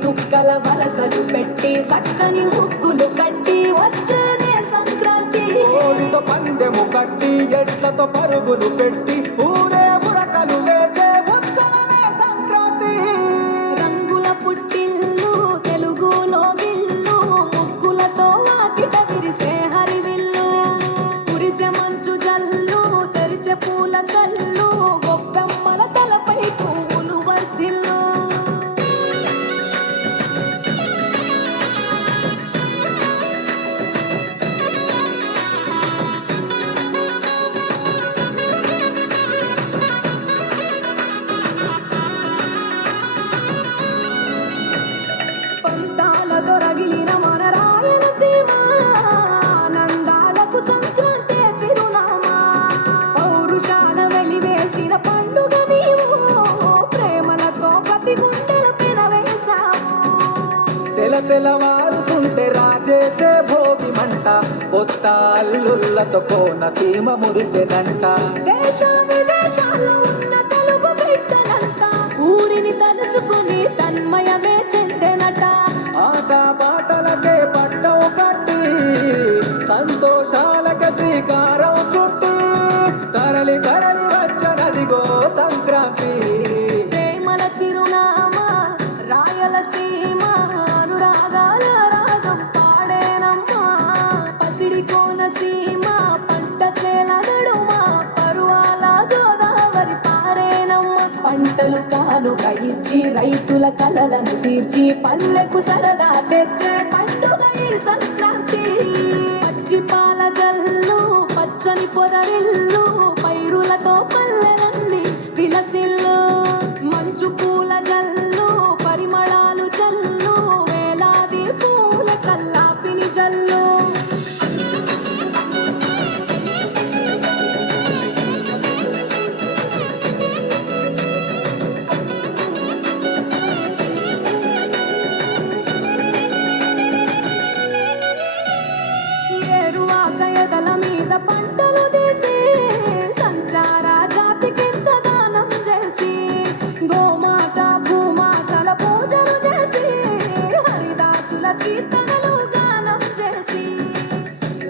సుక్కల వరసలు పెట్టి సక్కని ముగ్గులు కట్టి వచ్చేదే సంక్రాంతి. కోడితో పందెము కట్టి ఎడ్లతో పరుగులు పెట్టి ఊరే ఉరకలు వేసే ఉత్సవమే సంక్రాంతి. రంగుల పుట్టిల్లు తెలుగులో విల్లు ముగ్గులతో వాకిట విరిసే హరివిల్లు. కురిసే మంచు జల్లు తెరిచే పూల కళ్ళు గొప్పెమ్మల తలపై పువ్వులు వర్ధిల్లు. పంతాలతో రగిలిన మన రాయలసీమ ఆనందాలకు సంక్రాంతి చిరునామా. పౌరుషాల వెలివేసిన పండుగ నీవు ప్రేమలతో ప్రతి గుండెల పెనవేశావు. తెలవారుతుంటే రాజేసే భోగి మంట కొత్త అల్లుళ్ళతో కోనసీమ మురిసెనంట. దేశ విదేశాల్లో ఉన్న తెలుగు బిడ్డలంతా ఊరిని తలుచుకుని తన్మయమే చెందెనట. ఆట పాటలకే పట్టం కట్టి సంతోషాలకే శ్రీకారం చుట్టి తరలి తరలి వచ్చనదిగో సంక్రాంతి. ప్రేమల చిరునామా రాయలసీమ అనురాగాల రాగం పాడేనమ్మా. పసిడి కోనసీమ పంట చేల నడుమ పరువాల గోదావరి పారేనమ్మ. పంటలు కానుక ఇచ్చి రైతుల కలలను తీర్చి పల్లెకు సరదా తెచ్చే పండుగ ఈ సంక్రాంతి. పచ్చి పాల జల్లు పచ్చని పొదరిల్లు పైరులతో పల్లెలన్నీ విలసిల్లు. మంచు పూల జల్లు పరిమళాలు చల్లు వేలాది పూల కల్లాపిని జల్లు. ఏరువాక ఎదల మీద పంటలు తీసి సంచార జాతికింత దానం చేసి గోమాత భూమాతల పూజలు చేసి హరిదాసుల కీర్తనలు గానం చేసి.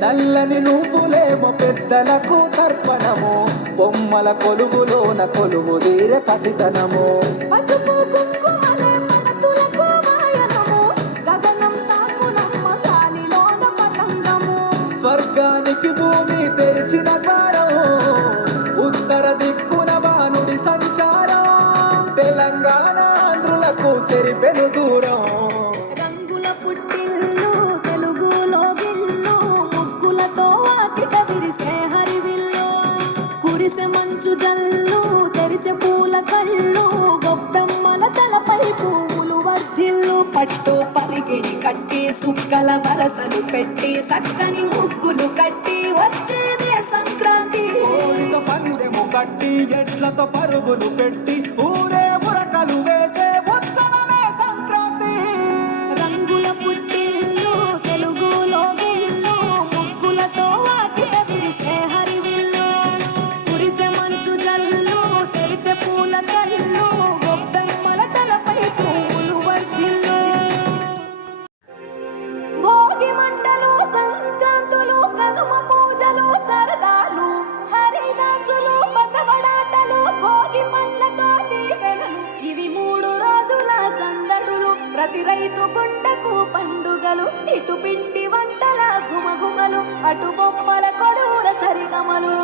నల్లని నువ్వులేమో పెద్దలకు తర్పణము బొమ్మల కొలువులోన కొలువు తీరే పసితనము. పసుపు కుంకుమలే పడతులకు వాయనము గగనం తాకునమ్మ గాలిలోన పతంగము. స్వర్గానికి భూమి తెరిచిన ద్వారం ఉత్తర దిక్కున బాణుడి సంచారం తెలంగాణ ఆంధ్రులకు చెరిపెను దూరం. రంగుల పుట్టిల్లు తెలుగులో విల్లు ముగ్గులతో వాకిట విరిసే హరివిల్లు. కురిసే మంచు జల్లు తెరిచే పూల కళ్ళు గొప్పెమ్మల తలపై పువ్వులు వర్ధిల్లు. పట్టు పరిగిడి కట్టి సుక్కల వరసలు పెట్టి సక్కని ముగ్గులు కట్టి వచ్చేదే సంక్రాంతి. కోడితో పందెము కట్టి ఎడ్లతో పరుగులు పెట్టి ఊరే ఉరకలు వేసే ఉత్సవమే సంక్రాంతి. రంగుల పుట్టిల్లు తెలుగులో విల్లు ముగ్గులతో వాకిట విరిసే హరివిల్లు. కురిసే మంచు జల్లు తెరిచే పూల కళ్ళు గొప్పెమ్మల తలపై పువ్వులు వర్ధిల్లు. భోగి మంటలు సంక్రాంతులు కనుమ పూజలు సరదాలు హరిదాసులు బసవడాటలు భోగి పండ్లతోటి వెలలు. ఇవి 3 రోజుల సందడులు ప్రతి రైతు గుండెకు పండుగలు. ఇటు పిండి వంటల గుమగుమలు అటు బొమ్మల కొలువుల సరిగమలు.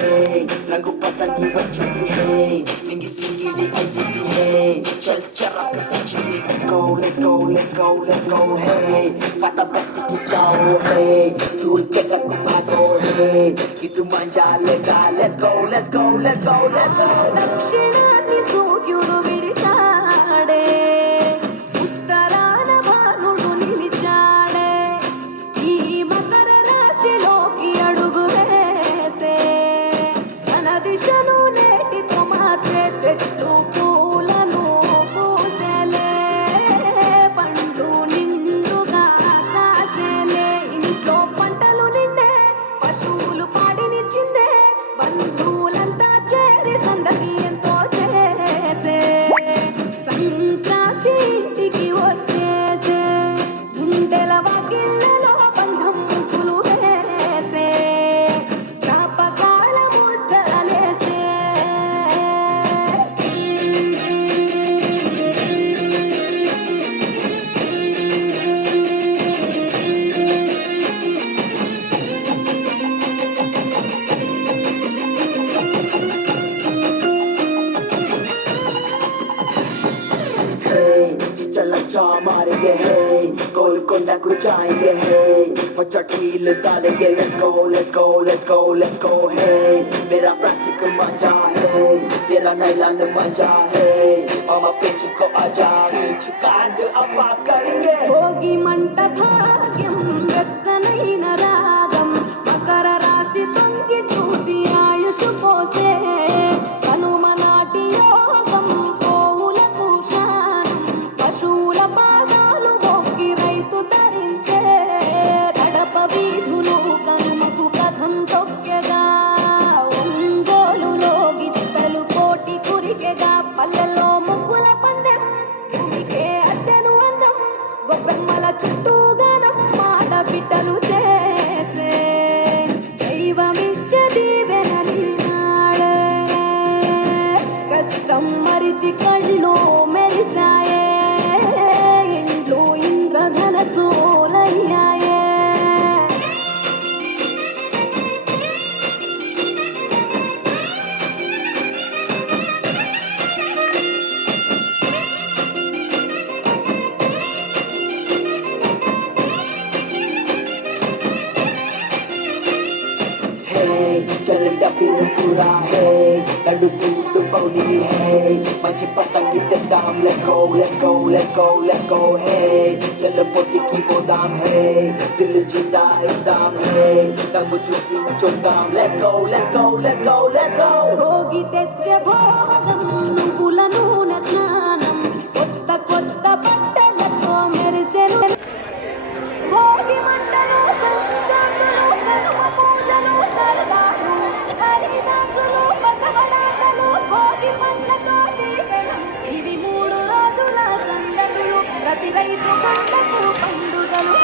Hey, రంగు పతంగి వచ్చింది hey, నింగి సీడి అయ్యింది hey, చల్ చరక్ తెచ్చింది let's go, let's go, let's go, let's go hey, పాత బస్తికి చావు hey, టూల్ పెట్టకు భాగో hey, ఇటు మంజా లేదా let's go, let's go, let's go, let's go. దక్షిణాన్ని సూర్యుడు విడిచాడే ఉత్తరాన భానుడు నిలిచాడే. ఈ మకర రాశిలోకి అడుగు వేసే మన దిశను నేటితో మార్చే చెట్టు పూలను పూసెలే పండు నిండుగా కాసేలే. ఇంట్లో పంటలు నిండే పశువులు పాడినిచ్చిందే బంధువులంతా చేరి సందడి ఎంతో చేసే. मारेंगे हे गोलकोंडा को जाएंगे हे मचटील डालेंगे let's go let's go let's go let's go हे मेरा प्लास्टिक मजा है तेरा नाइलॉन मजा है मामा पेच को आजा खींच कांड अब आप करेंगे భోగి మంట భాగ్యం వెచ్చనైన రాగం మకర రాశి తొంగి చూసి ఆయుష్ పోసే కనుమ నాటి యోగం పోవులకు శానం పశువుల పాదాలు మొక్కి రైతు ధరించే కడప వీధులు కనుమకు కథం తొక్కెగా ఒంగోలులో గిత్తలు కోటి కురికెగా పల్లెల్లో ముగ్గుల పందెం భూమికే అద్దెను అందం గొప్పెమ్మల చుట్టూ గనం మాట బిడ్డలు చేసే దైవమిచ్చే దీవెనని నాడే కష్టం మరిచి కళ్ళు మెరిసాయే ఇండ్లు ఇంద్రధనసూలయ్యాయే Hey, चलेगा फिर पूरा है लड्डू दूध पौनी है मंची पतंगी के दाम let's go let's go let's go let's go hey चल पोटी की वो दाम है दिल जीता एक दाम है तब चुपी चो दाम let's go let's go let's go let's go Bhogi తెచ్చే భోగం నువ్వుల నూనె స్నానం కొత్త కొత్త బట్టలతో మెరిసెను భోగి మంటలు సంక్రాంతులు కనుమ పూజలు సరదాలు హరిదాసులు బసవడాటలు భోగి పండ్లతో దీవెనం ఇవి 3 రోజుల సందడులు ప్రతి రైతు పంటకు పండుగలు